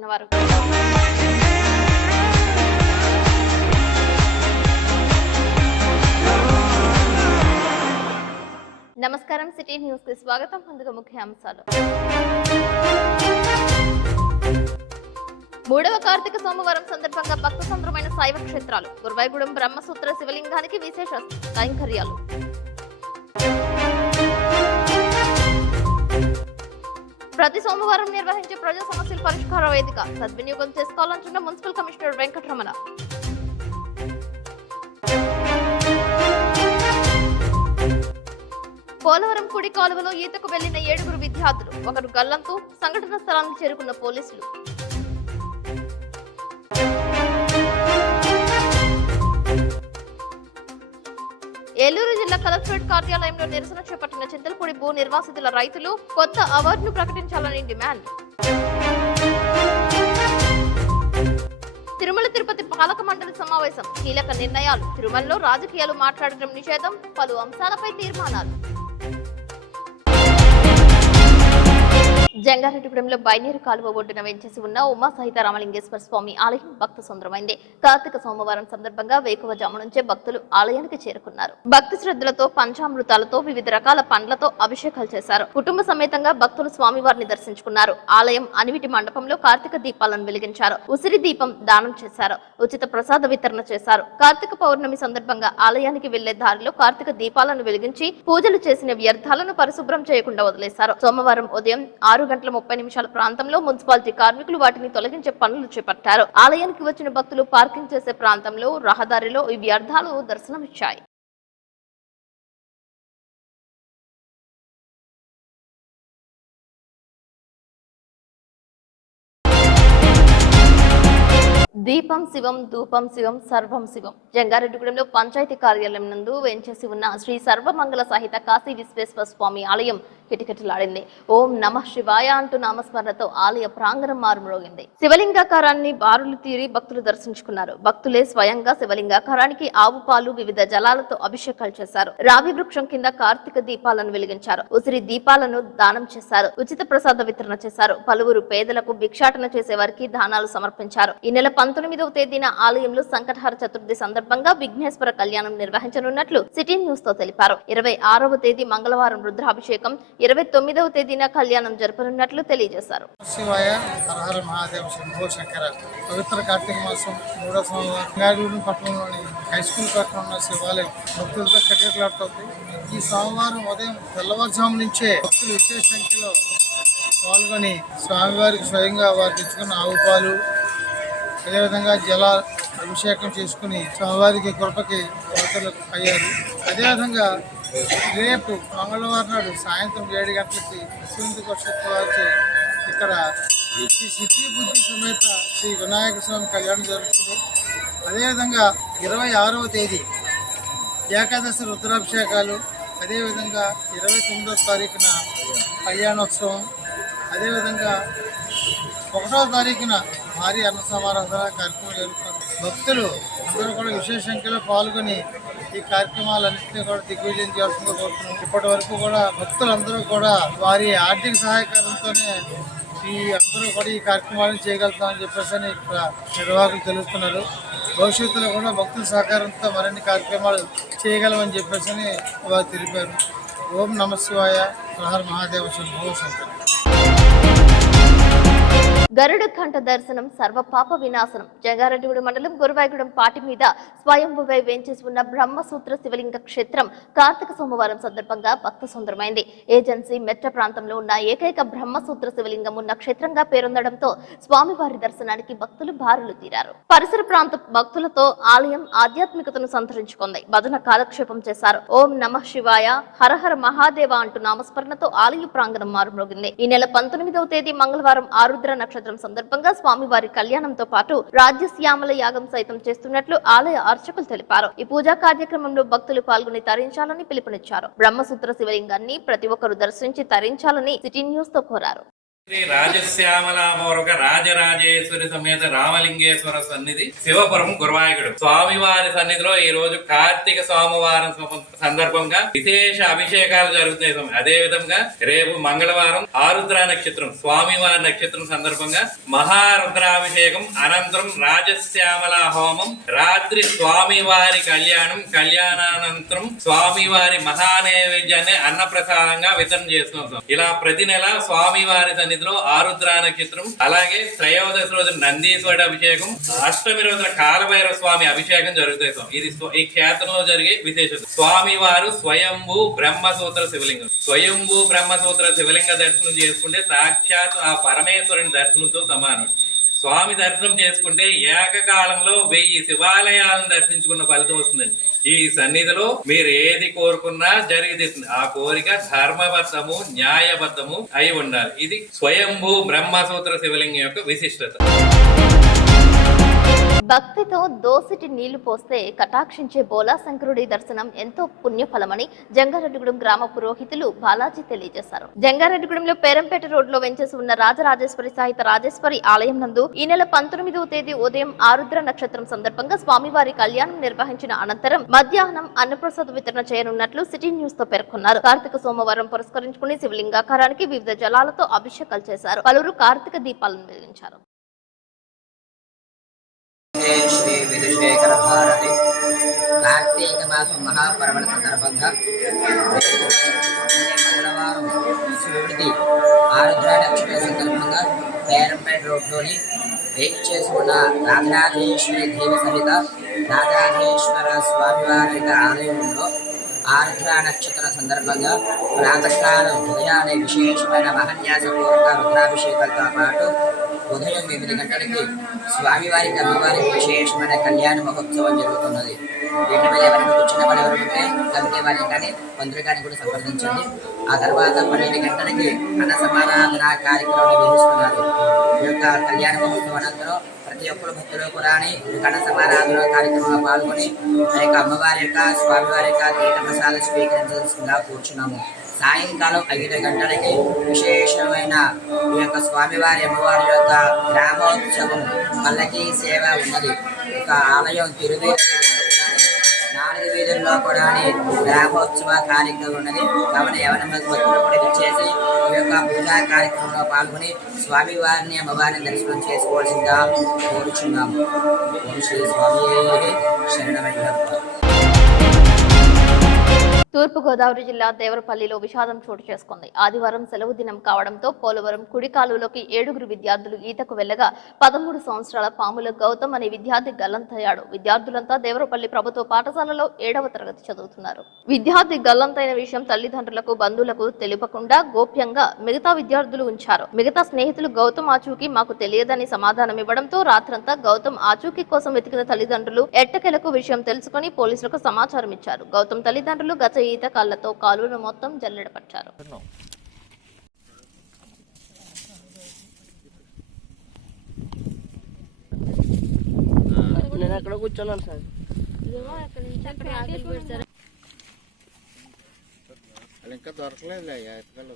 అందిస్తున్న వారు. నమస్కారం, సిటీ న్యూస్ కి స్వాగతం. ముందుగా ముఖ్య అంశాలు. మూడవ కార్తీక సోమవారం సందర్భంగా భక్త సంద్రమైన శైవ క్షేత్రాలు. గురువాయిగూడెం బ్రహ్మసూత్ర శివలింగానికి విశేష కైంకర్యాలు. ప్రతి సోమవారం నిర్వహించే ప్రజా సమస్యల పరిష్కార వేదిక సద్వినియోగం చేసుకోవాలంటున్న మున్సిపల్ కమిషనర్ వెంకటరమణ. పోలవరం కుడి కాలువలో ఈతకు వెళ్లిన 7 విద్యార్థులు, ఒకరు గల్లంతు. సంఘటన స్థలానికి చేరుకున్న పోలీసులు. ఏలూరు జిల్లా కలెక్టరేట్ కార్యాలయంలో నిరసన చేపట్టిన చింతలపూడి భూ నిర్వాసితుల రైతులు. కొత్త అవార్డును ప్రకటించాలని డిమాండ్. తిరుమల తిరుపతి పాలక మండలి సమావేశం. కీలక నిర్ణయాలు. తిరుమలలో రాజకీయాలు మాట్లాడడం నిషేధం. పలు అంశాలపై తీర్మానాలు. జంగారెడ్డిగూడెంలో బైనేరు కాలువ ఒడ్డున వెంచేసి ఉన్న ఉమా సహిత రామలింగేశ్వర స్వామి ఆలయం భక్త సుందరమైంది. కార్తీక సోమవారం సందర్భంగా వేకువజాము నుంచే భక్తులు ఆలయానికి చేరుకున్నారు. భక్తి శ్రద్ధలతో పంచామృతాలతో వివిధ రకాల పండ్లతో అభిషేకాలు చేశారు. కుటుంబ సమేతంగా భక్తులు స్వామివారిని దర్శించుకున్నారు. ఆలయం అనివిటి మండపంలో కార్తీక దీపాలను వెలిగించారు. ఉసిరి దీపం దానం చేశారు. ఉచిత ప్రసాద వితరణ చేశారు. కార్తీక పౌర్ణమి సందర్భంగా ఆలయానికి వెళ్లే దారిలో కార్తీక దీపాలను వెలిగించి పూజలు చేసిన వ్యర్థాలను పరిశుభ్రం చేయకుండా వదిలేశారు. సోమవారం ఉదయం 6:30 ప్రాంతంలో మున్సిపాలిటీ కార్మికులు వాటిని తొలగించే పనులు చేపట్టారు. ఆలయానికి వచ్చిన భక్తులు పార్కింగ్ చేసే ప్రాంతంలో రహదారిలో ఈ వ్యర్థాలు దర్శనమిచ్చాయి. దీపం శివం, ధూపం శివం, సర్వం శివం. జంగారెడ్డిగూడెంలో పంచాయతీ కార్యాలయం నందు వేంచేసి ఉన్న శ్రీ సర్వమంగళ సహిత కాశీ విశ్వేశ్వర స్వామి ఆలయం కిటకిటలాడింది. ఓం నమః శివాయ అంటూ నామస్మరణతో ఆలయ ప్రాంగణం మారుమ్రోగింది. శివలింగాకారాన్ని బారులు తీరి భక్తులు దర్శించుకున్నారు. భక్తులే స్వయంగా శివలింగాకారానికి ఆవు పాలు, వివిధ జలాలతో అభిషేకాలు చేశారు. రావి వృక్షం కింద కార్తీక దీపాలను వెలిగించారు. ఉసిరి దీపాలను దానం చేశారు. ఉచిత ప్రసాద వితరణ చేశారు. పలువురు పేదలకు భిక్షాటన చేసే వారికి దానాలు సమర్పించారు. ఈ నెల 19వ తేదీన ఆలయంలో సంకటహర చతుర్థి సందర్భంగా విఘ్నేశ్వర కళ్యాణం నిర్వహించనున్నట్లు సిటీ న్యూస్ తో తెలిపారు. 26వ తేదీ మంగళవారం రుద్రాభిషేకం, 29వ తేదీన కళ్యాణం జరపనున్నట్లు తెలియజేశారు. శివాయ హరహర మహాదేవ శంభో శంకర. పవిత్ర కార్తీక మాసం 3వ సోమవారం జంగారెడ్డిగూడెం పట్టణంలోని హై స్కూల్ పక్కన ఉన్న శివాలయం భక్తులతో కట్టకలాడుతోంది. ఈ సోమవారం ఉదయం తెల్లవారుజాము నుంచే భక్తులు విశేష సంఖ్యలో పాల్గొని స్వామివారికి స్వయంగా వారు తెచ్చుకున్న ఆవు పాలు, అదేవిధంగా జల అభిషేకం చేసుకుని స్వామివారికి కృపకి పాత్రలు అయ్యారు. అదేవిధంగా రేపు మంగళవారం నాడు సాయంత్రం 7 గంటలకి అశ్విని వారిచే ఇక్కడ శ్రీ సిద్ధి బుద్ధి సమేత శ్రీ వినాయక స్వామి కళ్యాణం జరుగుతుంది. అదేవిధంగా 26వ తేదీ ఏకాదశి రుద్రాభిషేకాలు, అదేవిధంగా 29వ తారీఖున కళ్యాణోత్సవం, అదేవిధంగా 1వ తారీఖున భారీ అన్న సమారాధన కార్యక్రమం జరుగుతుంది. భక్తులు అందరూ కూడా విశేష సంఖ్యలో పాల్గొని ఈ కార్యక్రమాలన్నింటినీ కూడా దిగ్విజయం చేయాల్సిందిగా కోరుతున్నాం. ఇప్పటి వరకు కూడా భక్తులందరూ కూడా వారి ఆర్థిక సహాయకారంతోనే అందరూ కూడా ఈ కార్యక్రమాలను చేయగలుగుతామని చెప్పేసి ఇక్కడ నిర్వాహకులు తెలుస్తున్నారు. భవిష్యత్తులో కూడా భక్తుల సహకారంతో మరిన్ని కార్యక్రమాలు చేయగలమని చెప్పేసి వారు తెలిపారు. ఓం నమః శివాయ హరహర మహాదేవ శంభో శంకర. గరుడ కంఠ దర్శనం సర్వ పాప వినాశనం. జంగారెడ్డిగూడెం మండలం గురువాయిగూడెం పాటి మీద స్వయంభువై వేంచేసి ఉన్న బ్రహ్మసూత్ర శివలింగ క్షేత్రం కార్తీక సోమవారం సందర్భంగా భక్త సుందరమైంది. ఏజెన్సీ మెట్ట ప్రాంతంలో ఉన్న ఏకైక బ్రహ్మసూత్ర శివలింగం ఉన్న క్షేత్రంగా పేరొందడంతో స్వామివారి దర్శనానికి భక్తులు బారులు తీరారు. పరిసర ప్రాంత భక్తులతో ఆలయం ఆధ్యాత్మికతను సంతరించుకుంది. భజన కాలక్షేపం చేశారు. ఓం నమః శివాయ హరహర మహాదేవ అంటూ నామస్మరణతో ఆలయ ప్రాంగణం మారుమ్రోగింది. ఈ నెల 19వ తేదీ మంగళవారం ఆరుద్ర నక్షత్రం సందర్భంగా స్వామివారి కళ్యాణంతో పాటు రాజ్యశ్యామల యాగం సైతం చేస్తున్నట్లు ఆలయ అర్చకులు తెలిపారు. ఈ పూజా కార్యక్రమంలో భక్తులు పాల్గొని తరించాలని పిలుపునిచ్చారు. బ్రహ్మసూత్ర శివలింగాన్ని ప్రతి ఒక్కరూ దర్శించి తరించాలని సిటీ న్యూస్ తో కోరారు. శ్రీ రాజశ్యామలామోరక రాజరాజేశ్వరి సమేత రామలింగేశ్వర సన్నిధి శివపురం గురువాయుడు స్వామివారి సన్నిధిలో ఈ రోజు కార్తీక సోమవారం సందర్భంగా విశేష అభిషేకాలు జరుగుతాయి. అదే విధంగా రేపు మంగళవారం ఆరుద్ర నక్షత్రం స్వామివారి నక్షత్రం సందర్భంగా మహారుద్రాభిషేకం అనంతరం రాజశ్యామల హోమం, రాత్రి స్వామివారి కళ్యాణానంతరం స్వామివారి మహానైవేద్యాన్ని అన్నప్రసాదంగా వితరణ చేస్తున్నాం. ఇలా ప్రతి నెల స్వామివారి సన్నిధిలో ఆరుద్ర నక్షత్రం, అలాగే త్రయోదశి రోజు నందీశ్వరుడు అభిషేకం, అష్టమి రోజున కాలభైరవ స్వామి అభిషేకం జరుగుతాయి. ఇది ఈ క్షేత్రంలో జరిగే విశేషత. స్వామివారు స్వయంభూ బ్రహ్మసూత్ర శివలింగం. స్వయంభూ బ్రహ్మసూత్ర శివలింగ దర్శనం చేసుకుంటే సాక్షాత్ ఆ పరమేశ్వరుని దర్శనంతో సమానం. స్వామి దర్శనం చేసుకుంటే ఏకకాలంలో 1000 శివాలయాలను దర్శించుకున్న ఫలితం వస్తుందండి. ఈ సన్నిధిలో మీరు ఏది కోరుకున్నా జరిగితీస్తుంది. ఆ కోరిక ధర్మబద్ధము, న్యాయబద్ధము అయి ఉండాలి. ఇది స్వయంభూ బ్రహ్మసూత్ర శివలింగం యొక్క విశిష్టత. భక్తితో దోసిటి నీళ్లు పోస్తే కటాక్షించే బోలాశంకరుడి దర్శనం ఎంతో పుణ్యఫలమని జంగారెడ్డిగూడెం గ్రామ పురోహితులు బాలాజీ తెలియజేశారు. జంగారెడ్డిగూడెంలో పేరంపేట రోడ్లో వెంచేసి ఉన్న రాజరాజేశ్వరి సహిత రాజేశ్వరి ఆలయం నందు ఈ నెల 19వ తేదీ ఉదయం ఆరుద్ర నక్షత్రం సందర్భంగా స్వామివారి కళ్యాణం నిర్వహించిన అనంతరం మధ్యాహ్నం అన్నప్రసాద వితరణ చేయనున్నట్లు సిటీ న్యూస్ తో పేర్కొన్నారు. కార్తీక సోమవారం పురస్కరించుకుని శివలింగాకారానికి వివిధ జలాలతో అభిషేకాలు చేశారు. పలువురు కార్తీక దీపాలను వెలిగించారు. శ్రీ విధుశేఖర భారతి కార్తీక మాసం మహాపర్వణ సందర్భంగా మంగళవారం శివుడిది ఆరుద్ర నక్షత్ర సందర్భంగా పేరంపేట రోడ్లోని వెయిట్ చేసి ఉన్న రాజరాజేశ్వరి దేవి సహిత రాజరాజేశ్వర స్వామివారి ఆలయంలో ఆరుద్ర నక్షత్ర సందర్భంగా ప్రాతకాలం ఉదయాన్నే విశేషమైన మహన్యాసపూర్వక రుద్రాభిషేకాలతో పాటు ఉదయం 8 గంటలకి స్వామివారికి అమ్మవారికి విశేషమైన కళ్యాణ మహోత్సవం జరుగుతున్నది. వీటి మీద ఎవరైనా కూర్చున్న వాళ్ళు ఎవరు ఉంటే కమిటీ వారిని కానీ పంతులు కానీ కూడా సంప్రదించండి. ఆ తర్వాత 12 గంటలకి అన్న సమారాధన కార్యక్రమం నిర్వహిస్తున్నారు. ఈ యొక్క కళ్యాణ మహోత్సవం అనంతరం ప్రతి ఒక్కరు భక్తులు కూడా అన్న సమారాధన కార్యక్రమంలో పాల్గొని ఆ యొక్క అమ్మవారి యొక్క స్వామివారి యొక్క తీర్థ ప్రసాదం స్వీకరించాల్సిందిగా కూర్చున్నాము. సాయంకాలం 5 గంటలకి విశేషమైన ఈ యొక్క స్వామివారి అమ్మవారి యొక్క గ్రామోత్సవం పల్లకీ సేవ ఉన్నది. ఒక ఆలయం తిరువీధి 4 వీధుల్లో కూడా గ్రామోత్సవ కార్యక్రమం ఉన్నది. కావున ఎవరైనా భక్తులు కూడా ఇచ్చేసి ఈ యొక్క పూజా కార్యక్రమంలో పాల్గొని స్వామివారిని అమ్మవారిని దర్శనం చేసుకోవాల్సిందిగా కోరుచున్నాము. శ్రీ స్వామి శరణమయ్యప్ప. తూర్పుగోదావరి జిల్లా దేవరపల్లిలో విషాదం చోటు చేసుకుంది. ఆదివారం సెలవు దినం కావడంతో పోలవరం కుడి కాలువలోకి 7 విద్యార్థులు ఈతకు వెళ్లగా 13 సంవత్సరాల పాముల గౌతమ్ అనే విద్యార్థి గల్లంతయ్యాడు. విద్యార్థులంతా దేవరపల్లి ప్రభుత్వ పాఠశాలలో 7వ తరగతి చదువుతున్నారు. విద్యార్థి గల్లంతైన విషయం తల్లిదండ్రులకు, బంధువులకు తెలియకుండా గోప్యంగా మిగతా విద్యార్థులు ఉంచారు. మిగతా స్నేహితులు గౌతమ్ ఆచూకీ మాకు తెలియదని సమాధానం ఇవ్వడంతో రాత్రంతా గౌతమ్ ఆచూకీ కోసం వెతికిన తల్లిదండ్రులు ఎట్టకెలకు విషయం తెలుసుకుని పోలీసులకు సమాచారం ఇచ్చారు. గౌతమ్ తల్లిదండ్రులు గత ఈత కాళ్లతో కాలువను మొత్తం జల్లెడపట్టారు. నేను అక్కడ కూర్చున్నాను సార్. ఇంకా దొరకలేదు.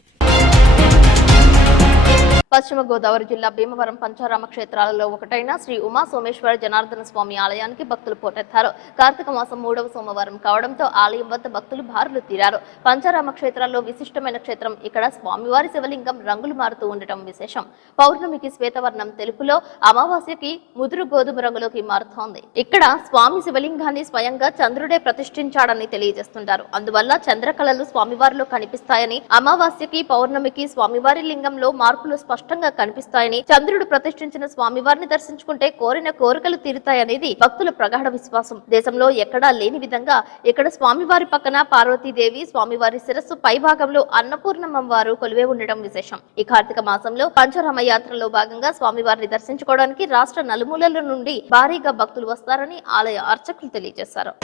పశ్చిమ గోదావరి జిల్లా భీమవరం పంచారామ క్షేత్రాలలో ఒకటైన శ్రీ ఉమా సోమేశ్వర జనార్దన స్వామి ఆలయానికి భక్తులు పోటెత్తారు. కార్తీక మాసం 3వ సోమవారం కావడంతో ఆలయం వద్ద భక్తులు బారులు తీరారు. పంచారామ క్షేత్రాల్లో విశిష్టమైన క్షేత్రం. ఇక్కడ స్వామివారి శివలింగం రంగులు మారుతూ ఉండటం విశేషం. పౌర్ణమికి శ్వేతవర్ణం తెలుపులో, అమావాస్యకి ముదురు గోధుమ రంగులోకి మారుతోంది. ఇక్కడ స్వామి శివలింగాన్ని స్వయంగా చంద్రుడే ప్రతిష్ఠించాడని తెలియజేస్తుంటారు. అందువల్ల చంద్రకళలు స్వామివారిలో కనిపిస్తాయని, అమావాస్యకి పౌర్ణమికి స్వామివారి లింగంలో మార్పులు స్పష్టంగా కనిపిస్తాయని, చంద్రుడు ప్రతిష్ఠించిన స్వామివారిని దర్శించుకుంటే కోరిన కోరికలు తీరుతాయనేది భక్తుల ప్రగాఢ విశ్వాసం. దేశంలో ఎక్కడా లేని విధంగా ఇక్కడ స్వామివారి పక్కన పార్వతీదేవి, స్వామివారి శిరస్సు పై భాగంలో అన్నపూర్ణమ్మ వారు కొలువే ఉండడం విశేషం. ఈ కార్తీక మాసంలో పంచరామ యాత్రలో భాగంగా స్వామివారిని దర్శించుకోవడానికి రాష్ట్ర నలుమూలల నుండి భారీగా భక్తులు వస్తారని ఆలయ అర్చకులు తెలియజేశారు.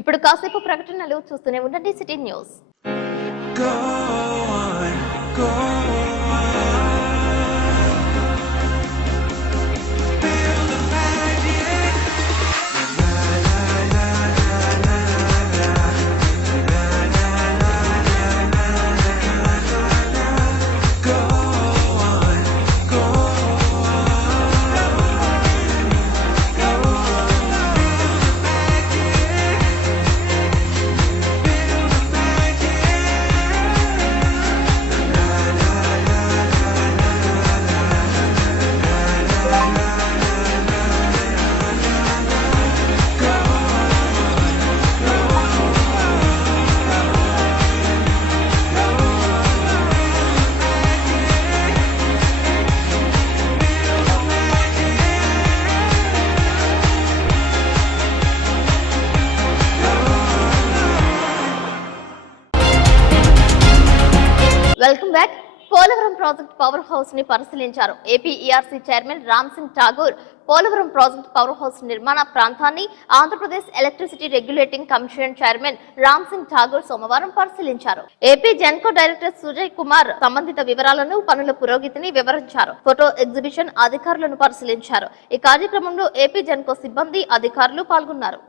ఇప్పుడు కాసేపు ప్రకటనలు చూస్తూనే ఉండండి city news. Welcome back. Polavaram project power house ని పరిశీలించారు. AP ERC chairman Ram Singh Thakur Polavaram project power house నిర్మాణ ప్రాంతాన్ని Andhra Pradesh electricity regulating commission chairman Ram Singh Thakur సోమవారం పరిశీలించారు. AP Genco director Sujay Kumar సంబంధిత వివరాలను, పనుల పురోగతిని వివరించారు. ఫోటో ఎగ్జిబిషన్ అధికారులను పరిశీలించారు. ఈ కార్యక్రమంలో ఏపీ జెన్కో సిబ్బంది, అధికారులు పాల్గొన్నారు.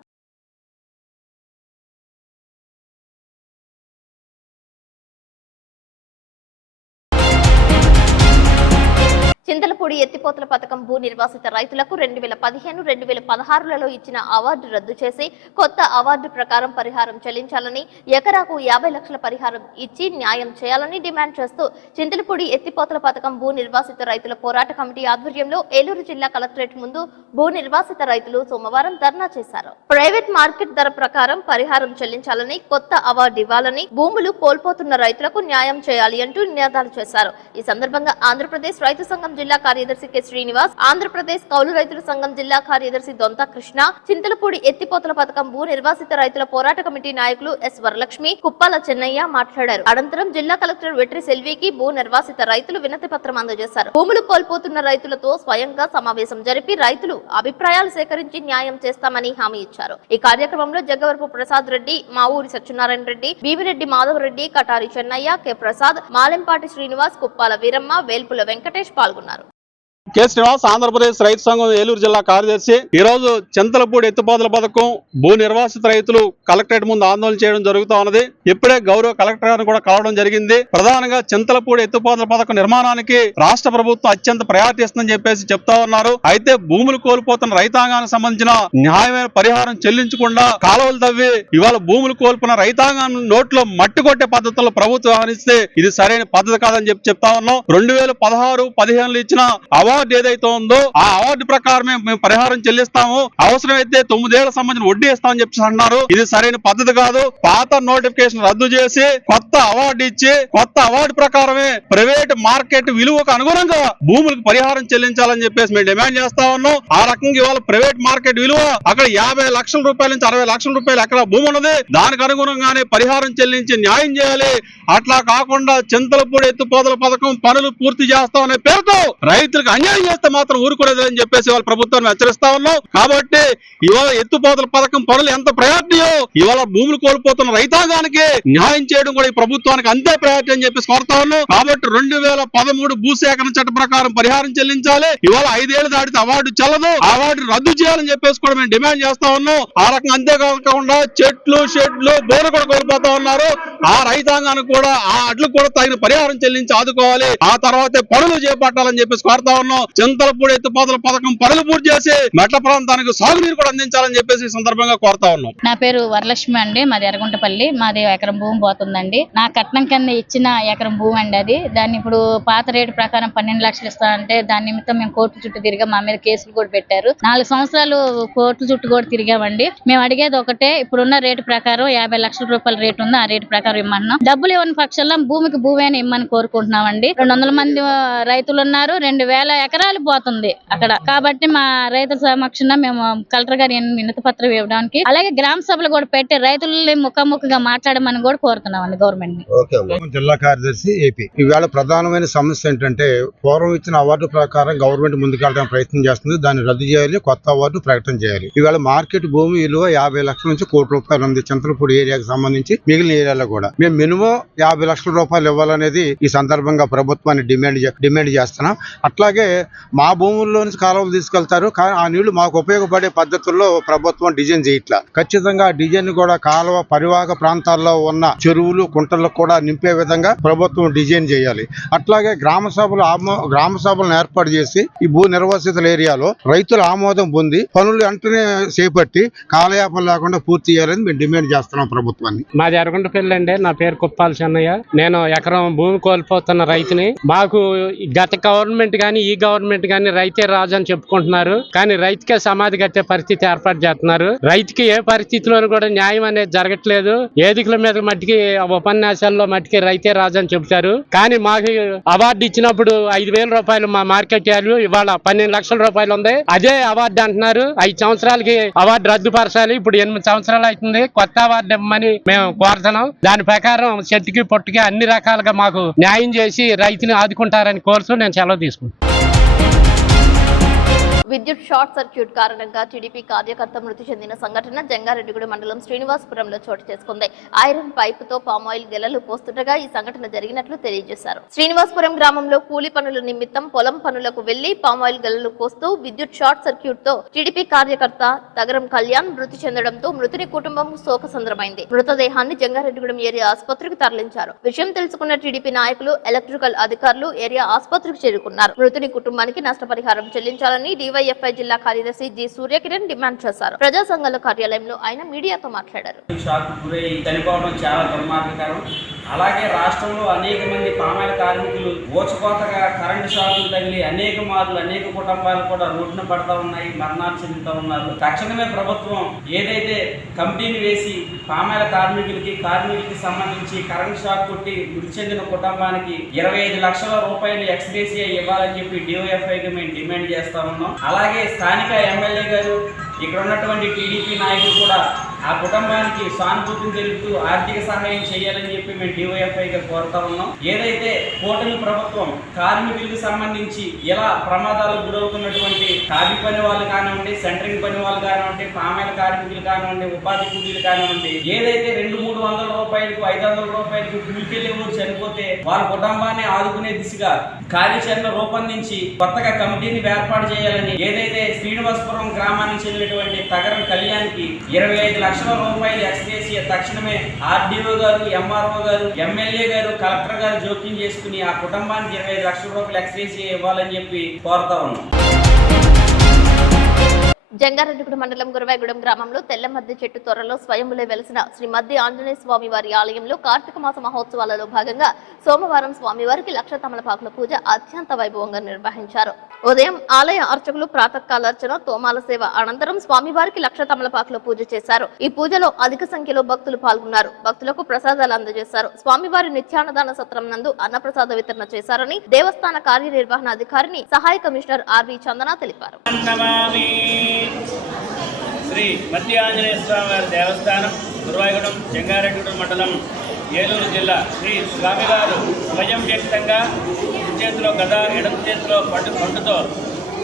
చింతలపూడి ఎత్తిపోతల పథకం భూ నిర్వాసిత రైతులకు 2015-2016లలో ఇచ్చిన అవార్డు రద్దు చేసి కొత్త అవార్డు ప్రకారం పరిహారం చెల్లించాలని, ఎకరాకు 50 లక్షల పరిహారం ఇచ్చి న్యాయం చేయాలని డిమాండ్ చేస్తూ చింతలపూడి ఎత్తిపోతల పథకం భూ నిర్వాసిత రైతుల పోరాట కమిటీ ఆధ్వర్యంలో ఏలూరు జిల్లా కలెక్టరేట్ ముందు భూ నిర్వాసిత రైతులు సోమవారం ధర్నా చేశారు. ప్రైవేట్ మార్కెట్ ధర ప్రకారం పరిహారం చెల్లించాలని, కొత్త అవార్డు ఇవ్వాలని, భూములు కోల్పోతున్న రైతులకు న్యాయం చేయాలి అంటూ నినాదాలు చేశారు. ఈ సందర్భంగా ఆంధ్రప్రదేశ్ రైతు సంఘం జిల్లా కార్యదర్శి కె శ్రీనివాస్, ఆంధ్రప్రదేశ్ కౌలు రైతుల సంఘం జిల్లా కార్యదర్శి దొంత కృష్ణ, చింతలపూడి ఎత్తిపోతల పథకం భూ నిర్వాసిత రైతుల పోరాట కమిటీ నాయకులు ఎస్ వరలక్ష్మి, కుప్పాల చెన్నయ్య మాట్లాడారు. అనంతరం జిల్లా కలెక్టర్ వెట్రి సెల్వికి భూ నిర్వాసిత రైతులు వినతి పత్రం అందజేశారు. భూములు కోల్పోతున్న రైతులతో స్వయంగా సమావేశం జరిపి రైతులు అభిప్రాయాలు సేకరించి న్యాయం చేస్తామని హామీ ఇచ్చారు. ఈ కార్యక్రమంలో జగ్గవరపు ప్రసాద్ రెడ్డి, మావూరి సత్యనారాయణ రెడ్డి, బీవిరెడ్డి మాధవరెడ్డి, కటారి చెన్నయ్య, కె ప్రసాద్, మాలెంపాటి శ్రీనివాస్, కుప్పాల వీరమ్మ, వేల్పుల వెంకటేష్ పాల్గొన్నారు. కె శ్రీనివాస్, ఆంధ్రప్రదేశ్ రైతు సంఘం ఏలూరు జిల్లా కార్యదర్శి. ఈ రోజు చింతలపూడి ఎత్తిపోతల పథకం భూ నిర్వాసిత రైతులు కలెక్టరేట్ ముందు ఆందోళన చేయడం జరుగుతూ ఉన్నది. ఇప్పుడే గౌరవ కలెక్టర్ గారిని కూడా కలవడం జరిగింది. ప్రధానంగా చింతలపూడి ఎత్తిపోతల పథకం నిర్మాణానికి రాష్ట్ర ప్రభుత్వం అత్యంత ప్రయారిటీ ఇస్తుందని చెప్పేసి చెప్తా ఉన్నారు. అయితే భూములు కోల్పోతున్న రైతాంగానికి సంబంధించిన న్యాయమైన పరిహారం చెల్లించకుండా కాలువలు తవ్వి ఇవాళ భూములు కోల్పోయిన రైతాంగాన్ని నోట్లో మట్టి కొట్టే పద్ధతుల్లో ప్రభుత్వం వ్యవహరిస్తే ఇది సరైన పద్ధతి కాదని చెప్తా ఉన్నాం. 2016-15 ఇచ్చిన అవార్డు ఏదైతే ఉందో ఆ అవార్డు ప్రకారమే మేము పరిహారం చెల్లిస్తాము, అవసరమైతే 9 ఏళ్ల సంబంధించిన వడ్డీ ఇస్తామని చెప్పి అన్నారు. ఇది సరైన పద్ధతి కాదు. పాత నోటిఫికేషన్ రద్దు చేసి కొత్త అవార్డు ఇచ్చి కొత్త అవార్డు ప్రకారమే ప్రైవేట్ మార్కెట్ విలువకు అనుగుణంగా భూములకు పరిహారం చెల్లించాలని చెప్పేసి మేము డిమాండ్ చేస్తా ఉన్నాం. ఆ రకంగా ఇవాళ ప్రైవేట్ మార్కెట్ విలువ అక్కడ 50 లక్షల రూపాయల నుంచి 60 లక్షల రూపాయలు ఎక్కడ భూమి ఉన్నది, దానికి అనుగుణంగానే పరిహారం చెల్లించి న్యాయం చేయాలి. అట్లా కాకుండా చింతలపూడి ఎత్తిపోతల పథకం పనులు పూర్తి చేస్తామనే పేరుతో రైతులకు అన్యాయం చేస్తే మాత్రం ఊరుకునేది అని చెప్పేసి వాళ్ళ ప్రభుత్వాన్ని హెచ్చరిస్తా ఉన్నాం. కాబట్టి ఇవాళ ఎత్తిపోతల పథకం పనులు ఎంత ప్రయారిటీయో ఇవాళ భూములు కోల్పోతున్న రైతాంగానికి న్యాయం చేయడం కూడా ఈ ప్రభుత్వానికి అంతే ప్రయారిటీ అని చెప్పేసి కోరుతా ఉన్నాం. కాబట్టి 2013 భూసేకరణ చట్ట ప్రకారం పరిహారం చెల్లించాలి. ఇవాళ 5 ఏళ్లు దాటితే అవార్డు చెల్లదు, అవార్డు రద్దు చేయాలని చెప్పేసి కూడా మేము డిమాండ్ చేస్తా ఉన్నాం. ఆ రకంగా అంతేకాకుండా చెట్లు, షెడ్లు, బోర్లు కూడా కోల్పోతా ఉన్నారు. ఆ రైతాంగానికి కూడా ఆ అడ్లు కూడా తగిన పరిహారం చెల్లించి ఆదుకోవాలి. ఆ తర్వాతే పనులు చేపట్టాలని చెప్పేసి కోరుతా ఉన్నాం. చింతలపూడి ఎత్తిపోతల పథకం పనులు పూర్తి చేసి మెట్ల ప్రాంతానికి సాగునీరు కూడా అందించాలని చెప్పేసి ఈ సందర్భంగా కోరుతా ఉన్నాం. నా పేరు వరలక్ష్మి అండి, మాది ఎర్రగుంటపల్లి. మాది ఎకరం భూమి పోతుందండి. నా కట్నం కింద ఇచ్చిన ఎకరం భూమి అండి అది. దాన్ని ఇప్పుడు పాత రేటు ప్రకారం 12 లక్షలు ఇస్తానంటే దాని నిమిత్తం మేము కోర్టు చుట్టూ తిరిగా, మా మీద కేసులు కూడా పెట్టారు. 4 సంవత్సరాలు కోర్టు చుట్టూ కూడా తిరిగామండి. మేము అడిగేది ఒకటే, ఇప్పుడున్న రేటు ప్రకారం 50 లక్షల రూపాయల రేటు ఉంది, ఆ రేటు ప్రకారం ఇమ్మన్నాం. డబ్బులు ఇవ్వని పక్షంలో భూమికి భూమి ఇమ్మని కోరుకుంటున్నామండి. 200 మంది రైతులు ఉన్నారు, 2000 ఎకరాలు పోతుంది అక్కడ. కాబట్టి మా రైతుల సమక్షంగా మేము కలెక్టర్ గారి వినతి పత్రం ఇవ్వడానికి, అలాగే గ్రామ సభలు కూడా పెట్టి రైతులని ముఖాముఖిగా మాట్లాడమని కూడా కోరుతున్నామండి గవర్నమెంట్ ని. జిల్లా కార్యదర్శి ఏపీ. ఈవేళ ప్రధానమైన సమస్య ఏంటంటే పూర్వం ఇచ్చిన అవార్డు ప్రకారం గవర్నమెంట్ ముందుకెళ్ళడానికి ప్రయత్నం చేస్తుంది. దాన్ని రద్దు చేయాలి, కొత్త అవార్డు ప్రకటన చేయాలి. ఈవేళ మార్కెట్ భూమి విలువ 50 లక్షల నుంచి ₹1 కోటి ఉంది చింతలపూడి ఏరియాకి సంబంధించి. మిగిలిన ఏరియాలో కూడా మేము మినిమం 50 లక్షల రూపాయలు ఇవ్వాలనేది ఈ సందర్భంగా ప్రభుత్వాన్ని డిమాండ్ చేస్తున్నాం. అట్లాగే మా భూముల్లో నుంచి కాలువలు తీసుకెళ్తారు, కానీ ఆ నీళ్లు మాకు ఉపయోగపడే పద్ధతుల్లో ప్రభుత్వం డిజైన్ చేయట్లా. ఖచ్చితంగా ఆ డిజైన్ కూడా కాలువ పరివాహక ప్రాంతాల్లో ఉన్న చెరువులు, కుంటలకు కూడా నింపే విధంగా ప్రభుత్వం డిజైన్ చేయాలి. అట్లాగే గ్రామ సభలను ఏర్పాటు చేసి ఈ భూ నిర్వాసితుల ఏరియాలో రైతుల ఆమోదం పొంది పనులు వెంటనే చేపట్టి కాలయాపన లేకుండా పూర్తి చేయాలని మేము డిమాండ్ చేస్తున్నాం ప్రభుత్వాన్ని. మాది ఎర్రగుంటపల్లి అండి. నా పేరు కుప్పాల చెన్నయ్య. నేను ఎకరం భూమి కోల్పోతున్న రైతుని. మాకు గత గవర్నమెంట్ గానీ ఈ గవర్నమెంట్ కానీ రైతే రాజు అని చెప్పుకుంటున్నారు. కానీ రైతుకే సమాధి కట్టే పరిస్థితి ఏర్పాటు చేస్తున్నారు. రైతుకి ఏ పరిస్థితిలోనూ కూడా న్యాయం అనేది జరగట్లేదు. వేదికల మీద మట్టికి ఉపన్యాసాల్లో మట్టికి రైతే రాజు అని చెప్తారు. కానీ మాకు అవార్డు ఇచ్చినప్పుడు 5,000 రూపాయలు మా మార్కెట్ వాల్యూ ఇవాళ 12 లక్షల రూపాయలు ఉంది. అదే అవార్డు అంటున్నారు. 5 సంవత్సరాలకి అవార్డు రద్దుపరచాలి. ఇప్పుడు 8 సంవత్సరాలు అవుతుంది. కొత్త అవార్డు ఇవ్వమని మేము కోరుతున్నాం. దాని ప్రకారం చెట్టుకి పొట్టుకి అన్ని రకాలుగా మాకు న్యాయం చేసి రైతుని ఆదుకుంటారని కోరుతూ నేను సెలవు తీసుకుంటాను. విద్యుత్ షార్ట్ సర్క్యూట్ కారణంగా టీడీపీ కార్యకర్త మృతి చెందిన సంఘటన జంగారెడ్డిగూడెం మండలం శ్రీనివాసపురంలో చోటు చేసుకుంది. ఐరన్ పైపుతో పామాయిల్ గెలలు పోస్తుండగా ఈ సంఘటన జరిగినట్లు తెలియజేశారు. శ్రీనివాసపురం గ్రామంలో కూలి పనుల నిమిత్తం పొలం పనులకు వెళ్లి పామాయిల్ గెలలు పోస్తూ విద్యుత్ షార్ట్ సర్క్యూట్ తో టీడీపీ కార్యకర్త తగరం కళ్యాణ్ మృతి చెందడంతో మృతుని కుటుంబం శోకసంద్రమైంది. మృతదేహాన్ని జంగారెడ్డిగూడెం ఏరియా ఆసుపత్రికి తరలించారు. విషయం తెలుసుకున్న టీడీపీ నాయకులు, ఎలక్ట్రికల్ అధికారులు ఏరియా ఆసుపత్రికి చేరుకున్నారు. మృతుని కుటుంబానికి నష్టపరిహారం చెల్లించాలని డివైఎఫ్ఐ జిల్లా కార్యదర్శి జి సూర్యకిరణ్ డిమాండ్ చేశారు. ప్రజా సంఘాల కార్యాలయంలో ఆయన మీడియాతో మాట్లాడారు. చనిపోవడం చాలా దుర్మార్గకరం. అలాగే రాష్ట్రంలో అనేక మంది పామాయిల్ కార్మికులు ఓచకోతగా కరెంటు షాకులు తగిలి అనేక కుటుంబాలు కూడా రోడ్డున పడతా ఉన్నాయి, మరణాలు చెందుతూ ఉన్నారు. తక్షణమే ప్రభుత్వం ఏదైతే కమిటీని వేసి పామాయిల్ కార్మికులకి సంబంధించి కరెంటు షాక్ కొట్టి మృతి చెందిన కుటుంబానికి 25 లక్షల రూపాయలు ఎక్స్గ్రేషియా ఇవ్వాలని చెప్పి డివైఎఫ్ఐకి మేము డిమాండ్ చేస్తా ఉన్నాం. అలాగే స్థానిక ఎమ్మెల్యే గారు, ఇక్కడ ఉన్నటువంటి టీడీపీ నాయకులు కూడా ఆ కుటుంబానికి సానుభూతిని తెలుపుతూ ఆర్థిక సహాయం చేయాలని చెప్పి మేము డివైఎఫ్ఐగా కోరుతా ఉన్నాం. ఏదైతే కూటమి ప్రభుత్వం కార్మికులకు సంబంధించి ఎలా ప్రమాదాలకు గురవుతున్నటువంటి ఖాళీ పని వాళ్ళు కానివ్వండి, సెంటరింగ్ పని వాళ్ళు కానివ్వండి, పామాయిల్ కార్మికులు కానివ్వండి, ఉపాధి కూలీలు కానివ్వండి, ఏదైతే 200-300 రూపాయలకు 500 రూపాయలకు కూలికెళ్ళి చనిపోతే వాళ్ళ కుటుంబాన్ని ఆదుకునే దిశగా కార్యాచరణ రూపొందించి కొత్తగా కమిటీని ఏర్పాటు చేయాలని, ఏదైతే శ్రీనివాసపురం గ్రామానికి చెందినటువంటి తగరం కళ్యాణ్కి 25 లక్షల రూపాయలు ఎక్స్గ్రేషియా తక్షణమే ఆర్డీఓ గారు, ఎంఆర్ఓ గారు, ఎమ్మెల్యే గారు, కలెక్టర్ గారు జోక్యం చేసుకుని ఆ కుటుంబానికి 25 లక్షల రూపాయలు ఎక్స్గ్రేషియా ఇవ్వాలని చెప్పి కోరుతా ఉన్నాం. జంగారెడ్డిగూడెం మండలం గురవాయగూడెం గ్రామంలో తెల్లమద్ది చెట్టు త్వరలో స్వయంలో వెలిసిన శ్రీ మద్ది ఆంజనేయ స్వామి వారి ఆలయంలో కార్తీక మాస మహోత్సవాలలో భాగంగా సోమవారం స్వామివారికి లక్ష తమలపాకుల పూజ అత్యంత వైభవంగా నిర్వహించారు. ఉదయం ఆలయ అర్చకులు ప్రాతకాలార్చన, తోమాల సేవ అనంతరం స్వామివారికి లక్ష తమలపాకుల పూజ చేశారు. ఈ పూజలో అధిక సంఖ్యలో భక్తులు పాల్గొన్నారు. భక్తులకు ప్రసాదాలు అందజేశారు. స్వామివారి నిత్యాన్నదాన సత్రం నందు అన్నప్రసాద వితరణ చేశారని దేవస్థాన కార్యనిర్వహణ అధికారిని సహాయ కమిషనర్ ఆర్వి చందన తెలిపారు. శ్రీ మద్ది ఆంజనేయ స్వామి వారి దేవస్థానం, గురవాయగూడెం, జంగారెడ్డిగూడెం మండలం, ఏలూరు జిల్లా. శ్రీ స్వామివారు స్వయం వ్యక్తంగా చేతిలో గద, ఎడమ చేతిలో పండుతో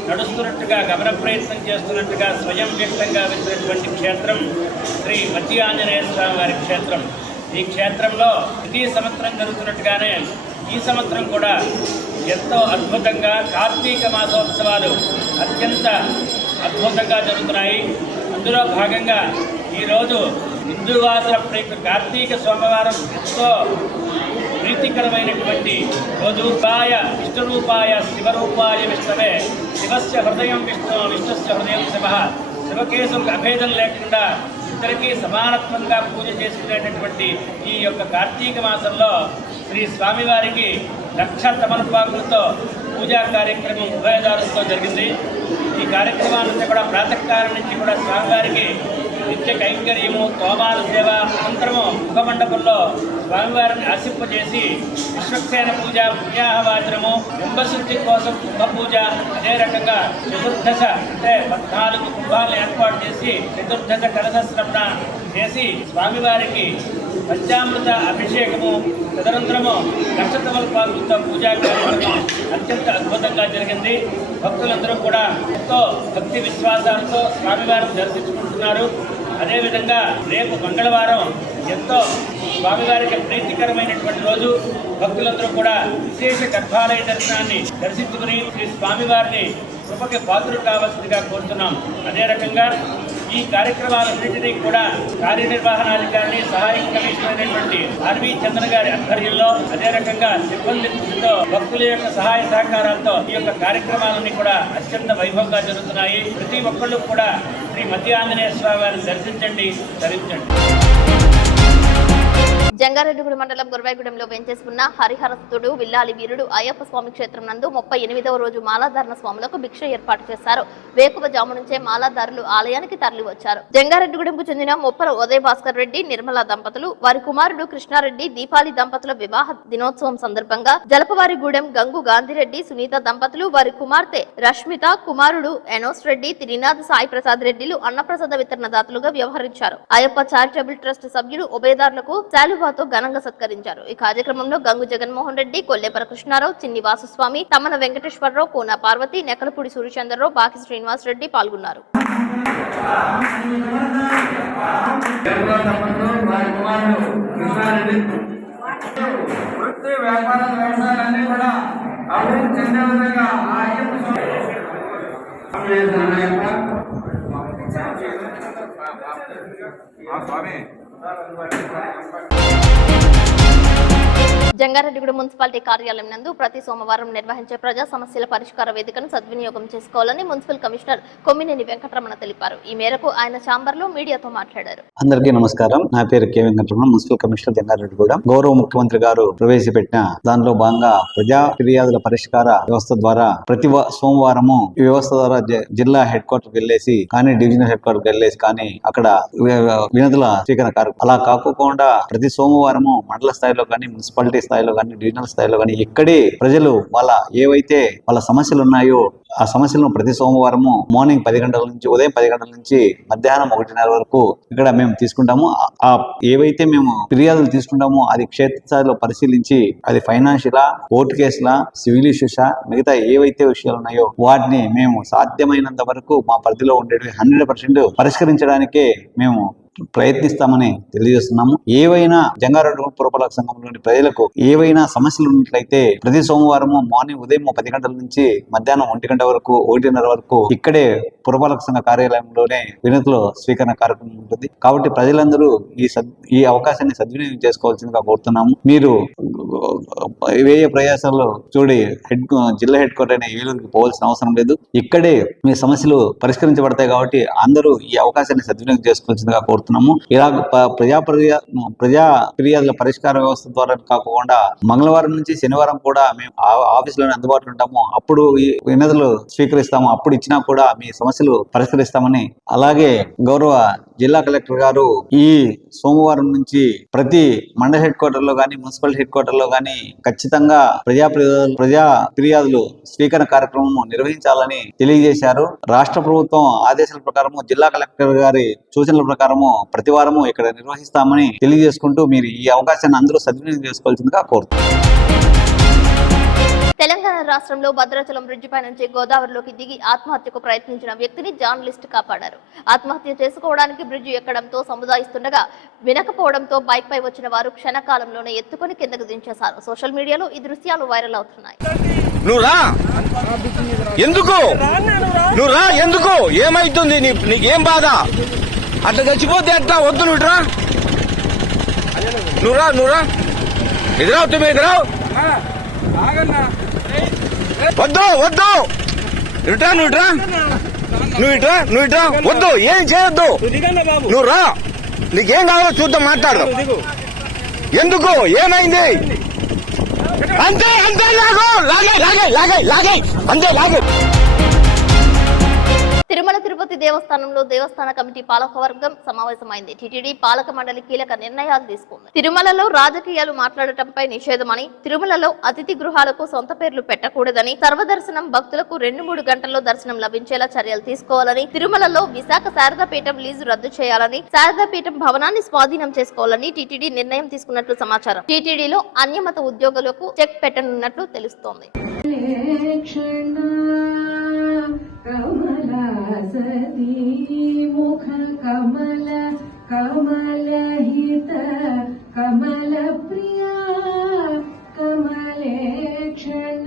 నడుస్తున్నట్టుగా, గమన ప్రయత్నం చేస్తున్నట్టుగా స్వయం వ్యక్తంగా వెళ్తున్నటువంటి క్షేత్రం శ్రీ మద్ది ఆంజనేయ స్వామి వారి క్షేత్రం. ఈ క్షేత్రంలో ప్రతి సంవత్సరం జరుగుతున్నట్టుగానే ఈ సంవత్సరం కూడా ఎంతో అద్భుతంగా కార్తీక మాసోత్సవాలు అత్యంత అద్భుతంగా జరుగుతున్నాయి. అందులో భాగంగా ఈరోజు హిందూవాసుల కార్తీక సోమవారం ఎంతో ప్రీతికరమైనటువంటి రోజు. విష్ణురూపాయ శివరూపాయ విష్ణవే, శివస్య హృదయం విష్ణు, విష్ణుస్య హృదయం శివ. శివకేశులకు అభేదం లేకుండా ఇద్దరికీ సమానత్వంగా పూజ చేసుకునేటటువంటి ఈ యొక్క కార్తీక మాసంలో శ్రీ స్వామివారికి లక్ష తమలపాకులతో పూజా కార్యక్రమం ఉభయదారులతో జరిగింది. ఈ కార్యక్రమాలంతా కూడా ప్రాతకాలం నుంచి కూడా స్వామివారికి నిత్య కైంకర్యము, తోమాల సేవ అనంతరము ముఖమండపంలో స్వామివారిని ఆశింపజేసి విశ్వక్సేన పూజ, పుణ్యాహవాచనము, కుంభశుద్ధి కోసం కుంభ పూజ, అదే రకంగా చతుర్దశ అంటే 14 కుంభాలను ఏర్పాటు చేసి చతుర్దశ కలశ శ్రవణ చేసి స్వామివారికి పంచామృత అభిషేకము, తదనంతరము నక్షత్రమలపాకులతో పూజా కార్యక్రమం అత్యంత అద్భుతంగా జరిగింది. భక్తులందరూ కూడా ఎంతో భక్తి విశ్వాసాలతో స్వామివారిని దర్శించుకుంటున్నారు. అదేవిధంగా రేపు మంగళవారం ఎంతో స్వామివారికి ప్రీతికరమైనటువంటి రోజు. భక్తులందరూ కూడా విశేష గర్భాలయ దర్శనాన్ని దర్శించుకుని శ్రీ స్వామివారిని కృపకి పాత్రులు కావాల్సిందిగా కోరుతున్నాం. అదే రకంగా ఈ కార్యక్రమాలన్నింటినీ కూడా కార్యనిర్వహణాధికారిని, సహాయ కమిషనర్ అయినటువంటి ఆర్వి చంద్ర గారి ఆధ్వర్యంలో, అదే రకంగా సిబ్బందితో భక్తుల యొక్క సహాయ సహకారాలతో ఈ యొక్క కార్యక్రమాలన్నీ కూడా అత్యంత వైభవంగా జరుగుతున్నాయి. ప్రతి ఒక్కళ్ళు కూడా శ్రీ మద్ది ఆంజనేయ స్వామి వారిని దర్శించండి, ధరించండి. జంగారెడ్డిగూడెం మండలం గురవాయిగూడెంలో వెంచేసి ఉన్న హరిహరస్తుడు విల్లాలి వీరుడు అయ్యప్ప స్వామి క్షేత్రం నందు 38వ రోజు మాలాధారణ స్వాములకు భిక్ష ఏర్పాటు చేశారు. వేకువజాము నుంచే మాలాధారులు ఆలయానికి తరలి వచ్చారు. జంగారెడ్డిగూడెంకు చెందిన మొప్పల ఉదయ భాస్కర్ రెడ్డి నిర్మల దంపతులు, వారి కుమారుడు కృష్ణారెడ్డి దీపాలి దంపతుల వివాహ దినోత్సవం సందర్భంగా జలపవారిగూడెం గంగు గాంధీరెడ్డి సునీత దంపతులు, వారి కుమార్తె రష్మిత, కుమారుడు ఎనోస్ రెడ్డి, త్రినాథ్ సాయి ప్రసాద్ రెడ్డిలు అన్నప్రసాద వితరణదాతలుగా వ్యవహరించారు. అయ్యప్ప చారిటబుల్ ట్రస్ట్ సభ్యులు ఉభయదారులకు శాలువాతో ఘనంగా సత్కరించారు. ఈ కార్యక్రమంలో గంగు జగన్మోహన్ రెడ్డి, కొల్లేపర కృష్ణారావు, చిన్ని వాసుస్వామి, తమ్మన వెంకటేశ్వరరావు, కోన పార్వతి, నెక్కలపూడి సూర్యచంద్రరావు, బాకి శ్రీనివాస్ రెడ్డి పాల్గొన్నారు. జంగారెడ్డిగూడెం మున్సిపాలిటీ కార్యాలయం నందు ప్రతి సోమవారం నిర్వహించే ప్రజా సమస్యల పరిష్కార వేదికను సద్వినియోగం చేసుకోవాలని మున్సిపల్ కమిషనర్ కొమ్మినేని వెంకటరమణ తెలిపారు. ఈ మేరకు ఆయన ఛాంబర్ లో మీడియాతో మాట్లాడారు. అందరికీ నమస్కారం. నా పేరు K Venkataramana, municipal commissioner Jangareddygudem. గౌరవ ముఖ్యమంత్రి గారు ప్రవేశపెట్టిన దానిలో భాగంగా ప్రజా ఫిర్యాదుల పరిష్కార వ్యవస్థ ద్వారా ప్రతి సోమవారము ఈ వ్యవస్థ ద్వారా జిల్లా హెడ్ క్వార్టర్ వెళ్లేసి కానీ డివిజనల్ హెడ్ క్వార్టర్ వెళ్లేసి కానీ అక్కడ వినతుల స్వీకరణ కార్యక్రమం అలా కాకుండా ప్రతి సోమవారము మండల స్థాయిలో కానీ మున్సిపాలిటీ స్థాయిలో కానీ డివిజనల్ స్థాయిలో కానీ ఇక్కడే ప్రజలు ఏవైతే వాళ్ళ సమస్యలు ఉన్నాయో ఆ సమస్యలను ప్రతి సోమవారము మార్నింగ్ 10 గంటల నుంచి ఉదయం 10 గంటల నుంచి మధ్యాహ్నం 1:30 వరకు ఇక్కడ మేము తీసుకుంటాము. ఆ ఏవైతే మేము ఫిర్యాదులు తీసుకుంటామో అది క్షేత్రస్థాయిలో పరిశీలించి అది ఫైనాన్షియల్, కోర్టు కేసుల, సివిల్ ఇష్యూస్, మిగతా ఏవైతే విషయాలు ఉన్నాయో వాటిని మేము సాధ్యమైనంత వరకు మా పరిధిలో ఉండేవి 100% పరిష్కరించడానికే మేము ప్రయత్నిస్తామని తెలియజేస్తున్నాము. ఏవైనా జంగారెడ్డిగూడెం పురపాలక సంఘంలోని ప్రజలకు ఏవైనా సమస్యలు ఉన్నట్లయితే ప్రతి సోమవారము మార్నింగ్ ఉదయం 10 గంటల నుంచి మధ్యాహ్నం 1 గంట వరకు 1:30 వరకు ఇక్కడే పురపాలక సంఘ కార్యాలయంలోనే వినతుల స్వీకరణ కార్యక్రమం ఉంటుంది. కాబట్టి ప్రజలందరూ ఈ అవకాశాన్ని సద్వినియోగం చేసుకోవాల్సిందిగా కోరుతున్నాము. మీరు వేయ ప్రయాసాల్లో జిల్లా హెడ్ క్వార్టర్ అయిన ఏలూరుకి పోవాల్సిన అవసరం లేదు. ఇక్కడే మీ సమస్యలు పరిష్కరించబడతాయి. కాబట్టి అందరూ ఈ అవకాశాన్ని సద్వినియోగం చేసుకోవాల్సిందిగా కోరుతున్నాము. ఇలా ప్రజా ఫిర్యాదుల పరిష్కార వ్యవస్థ ద్వారా కాకుండా మంగళవారం నుంచి శనివారం కూడా మేము ఆఫీసులోనే అందుబాటులో ఉంటాము. అప్పుడు ఈ వినతులు స్వీకరిస్తాము. అప్పుడు ఇచ్చినా కూడా మీ సమస్యలు పరిష్కరిస్తామని, అలాగే గౌరవ జిల్లా కలెక్టర్ గారు ఈ సోమవారం నుంచి ప్రతి మండల హెడ్ క్వార్టర్ లో గానీ మున్సిపల్ హెడ్ క్వార్టర్ లో గానీ ఖచ్చితంగా ప్రజా ఫిర్యాదులు స్వీకరణ కార్యక్రమం నిర్వహించాలని తెలియజేశారు. రాష్ట్ర ప్రభుత్వం ఆదేశాల ప్రకారము జిల్లా కలెక్టర్ గారి సూచనల ప్రకారము ప్రతి వారము ఇక్కడ నిర్వహిస్తామని తెలియజేసుకుంటూ మీరు ఈ అవకాశాన్ని అందరూ సద్వినియోగం చేసుకోవాల్సిందిగా కోరుతున్నారు. తెలంగాణ రాష్ట్రంలో భద్రాచలం బ్రిడ్జిపై నుంచి గోదావరిలోకి దిగి ఆత్మహత్యకు ప్రయత్నించిన వ్యక్తిని జర్నలిస్ట్ కాపాడారు. ఆత్మహత్య చేసుకోవడానికి బ్రిడ్జి ఎక్కడంతో సముదాయిస్తుండగా వినకపోవడంతో బైక్ పై వచ్చిన వారు క్షణకాలంలోనే ఎత్తుకొని కిందకు దించేశారు. సోషల్ మీడియాలో ఈ దృశ్యాలు వైరల్ అవుతున్నాయి. ఎందుకు ఏమైతుంది? నీకేం బాధ? అట్లా చచ్చిపోతే ఎట్లా? వద్దు నువ్వురా ఎదురావు తుమ్మి ఎదురావు వద్దు ఇట్రా నువ్వు ఇట్రా వద్దు, ఏం చేయొద్దు, నువ్వు రా, నీకేం కావాలో చూద్దాం, మాట్లాడదాం. ఎందుకు ఏమైంది? అంతే లాగే. తిరుమల తిరుపతి దేవస్థానంలో దేవస్థాన కమిటీ పాలకవర్గం సమావేశమైంది. టీటీడీ పాలక మండలి కీలక నిర్ణయాలు తీసుకుంది. తిరుమలలో రాజకీయాలు మాట్లాడటంపై నిషేధమని, తిరుమలలో అతిథి గృహాలకు సొంత పేర్లు పెట్టకూడదని, సర్వదర్శనం భక్తులకు 2-3 గంటల్లో దర్శనం లభించేలా చర్యలు తీసుకోవాలని, తిరుమలలో విశాఖ శారదాపీఠం లీజు రద్దు చేయాలని, శారదాపీఠం భవనాన్ని స్వాధీనం చేసుకోవాలని టీటీడీ నిర్ణయం తీసుకున్నట్లు సమాచారం. టీటీడీలో అన్యమత ఉద్యోగులకు చెక్ పెట్టనున్నట్లు తెలుస్తోంది. ముఖ కమల కమలహిత కమల ప్రియా కమలేక్షణ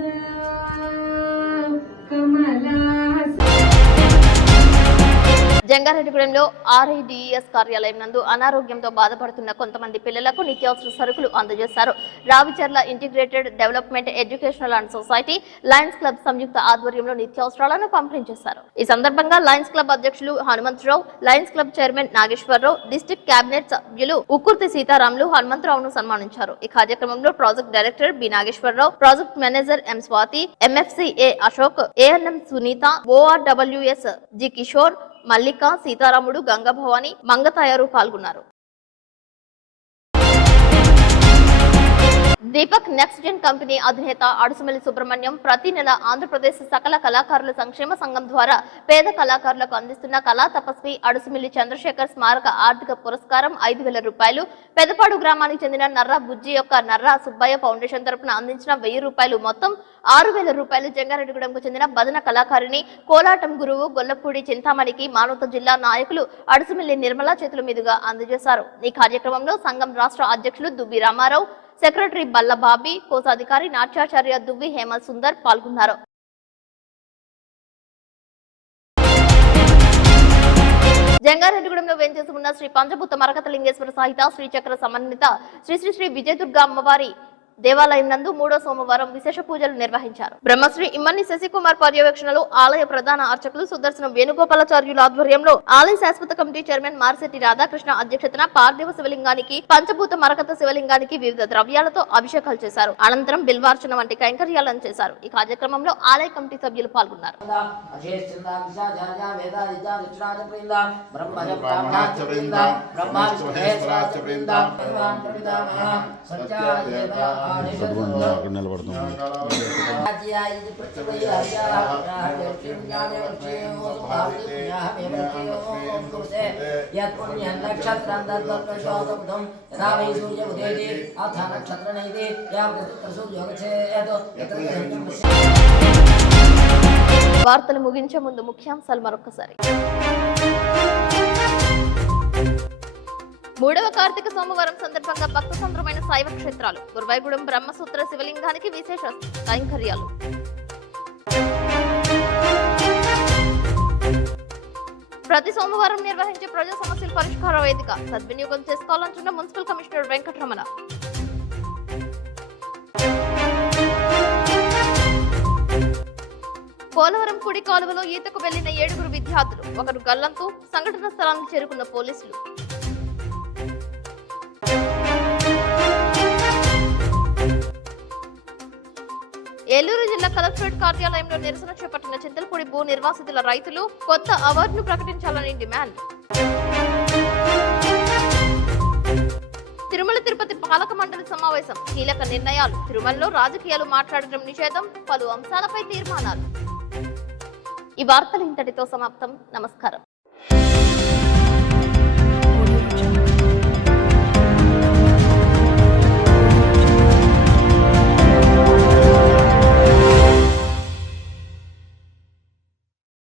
జంగారెడ్డిగూడెంలో RIDES కార్యాలయం నందు అనారోగ్యంతో బాధపడుతున్న కొంతమంది పిల్లలకు నిత్యావసర సరుకులు అందజేశారు. Ravicharla integrated development educational and society lions club సంయుక్త ఆధ్వర్యంలో నిత్యావసరాలను పంపిణీ చేశారు. ఈ సందర్భంగా లయన్స్ క్లబ్ అధ్యక్షులు Hanumantharao, lions club chairman Nageswararao, district cabinet సభ్యులు ఉక్కుర్తి సీతారాములు హనుమంతరావును సన్మానించారు. ఈ కార్యక్రమంలో project director B Nageswararao, project manager M Swathi, MFCA Ashok, ANM Sunitha, ORWS G Kishore, Mallika, Seetharamudu, Gangabhavani, Mangathayaru పాల్గొన్నారు. దీపక్ నెక్స్ట్ జెన్ కంపెనీ అధినేత అడుసుమిల్లి సుబ్రహ్మణ్యం ప్రతి నెల ఆంధ్రప్రదేశ్ సకల కళాకారుల సంక్షేమ సంఘం ద్వారా పేద కళాకారులకు అందిస్తున్న కళా తపస్వి అడుసుమిల్లి చంద్రశేఖర్ స్మారక ఆర్థిక పురస్కారం 5,000 రూపాయలు, పెదపాడు గ్రామానికి చెందిన నర్రా బుజ్జి యొక్క నర్రా సుబ్బయ్య ఫౌండేషన్ తరపున అందించిన 1,000 రూపాయలు, మొత్తం 6,000 రూపాయలు జంగారెడ్డిగూడెంకు చెందిన భజన కళాకారిణి కోలాటం గురువు గొల్లపూడి చింతామణికి మానవత జిల్లా నాయకులు అడుసుమిల్లి నిర్మల చేతుల మీదుగా అందజేశారు. ఈ కార్యక్రమంలో సంఘం రాష్ట్ర అధ్యక్షులు దుబ్బి రామారావు, సెక్రటరీ బల్లబాబి, కోశాధికారి నాట్యాచార్య దువ్వి హేమల్ సుందర్ పాల్గొన్నారు. జంగారెడ్డిగూడెంలో వేంచేసి ఉన్న శ్రీ పంచభూత మరకత లింగేశ్వర సహిత శ్రీచక్ర సమన్విత శ్రీ శ్రీ శ్రీ విజయదుర్గ అమ్మవారి దేవాలయం నందు 3వ సోమవారం విశేష పూజలు నిర్వహించారు. బ్రహ్మశ్రీ ఇమ్మని శశికుమార్ పర్యవేక్షణలో ఆలయ ప్రధాన అర్చకులు సుదర్శనం వేణుగోపాలాచార్యుల ఆధ్వర్యంలో ఆలయ శాశ్వత కమిటీ చైర్మన్ మార్శెట్టి రాధాకృష్ణ అధ్యక్షతన పార్థివ శివలింగానికి, పంచభూత మరకత శివలింగానికి వివిధ ద్రవ్యాలతో అభిషేకాలు చేశారు. అనంతరం బిల్వార్చన వంటి కైంకర్యాలను చేశారు. ఈ కార్యక్రమంలో ఆలయ కమిటీ సభ్యులు పాల్గొన్నారు. అక్కడ నిలబడుతుంది. వార్తలు ముగించే ముందు ముఖ్యాంశాలు మరొకసారి. 3వ కార్తీక సోమవారం సందర్భంగా భక్త సంద్రమైన శైవ క్షేత్రాలు, గురువాయిగూడెం బ్రహ్మసూత్ర శివలింగానికి విశేష కైంకర్యాలు. ప్రతి సోమవారం నిర్వహించే ప్రజా సమస్యల పరిష్కార వేదిక సద్వినియోగం చేసుకోవాలంటున్న మున్సిపల్ కమిషనర్ వెంకటరమణ. పోలవరం కుడి కాలువలో ఈతకు వెళ్లిన 7 విద్యార్థులు, ఒకరు గల్లంతు, సంఘటన స్థలానికి చేరుకున్న పోలీసులు. ఏలూరు జిల్లా కలెక్టరేట్ కార్యాలయంలో నిరసన చేపట్టిన చింతలపూడి భూ నిర్వాసితుల రైతులు కొత్త అవార్డును ప్రకటించాలని డిమాండ్. తిరుమల తిరుపతి పాలక మండలి సమావేశం, కీలక నిర్ణయాలు, తిరుమలలో రాజకీయాలు మాట్లాడడం నిషేధం, పలు అంశాలపై తీర్మానాలు. ఈ వార్తలు ఇంతటితో సమాప్తం. నమస్కారం.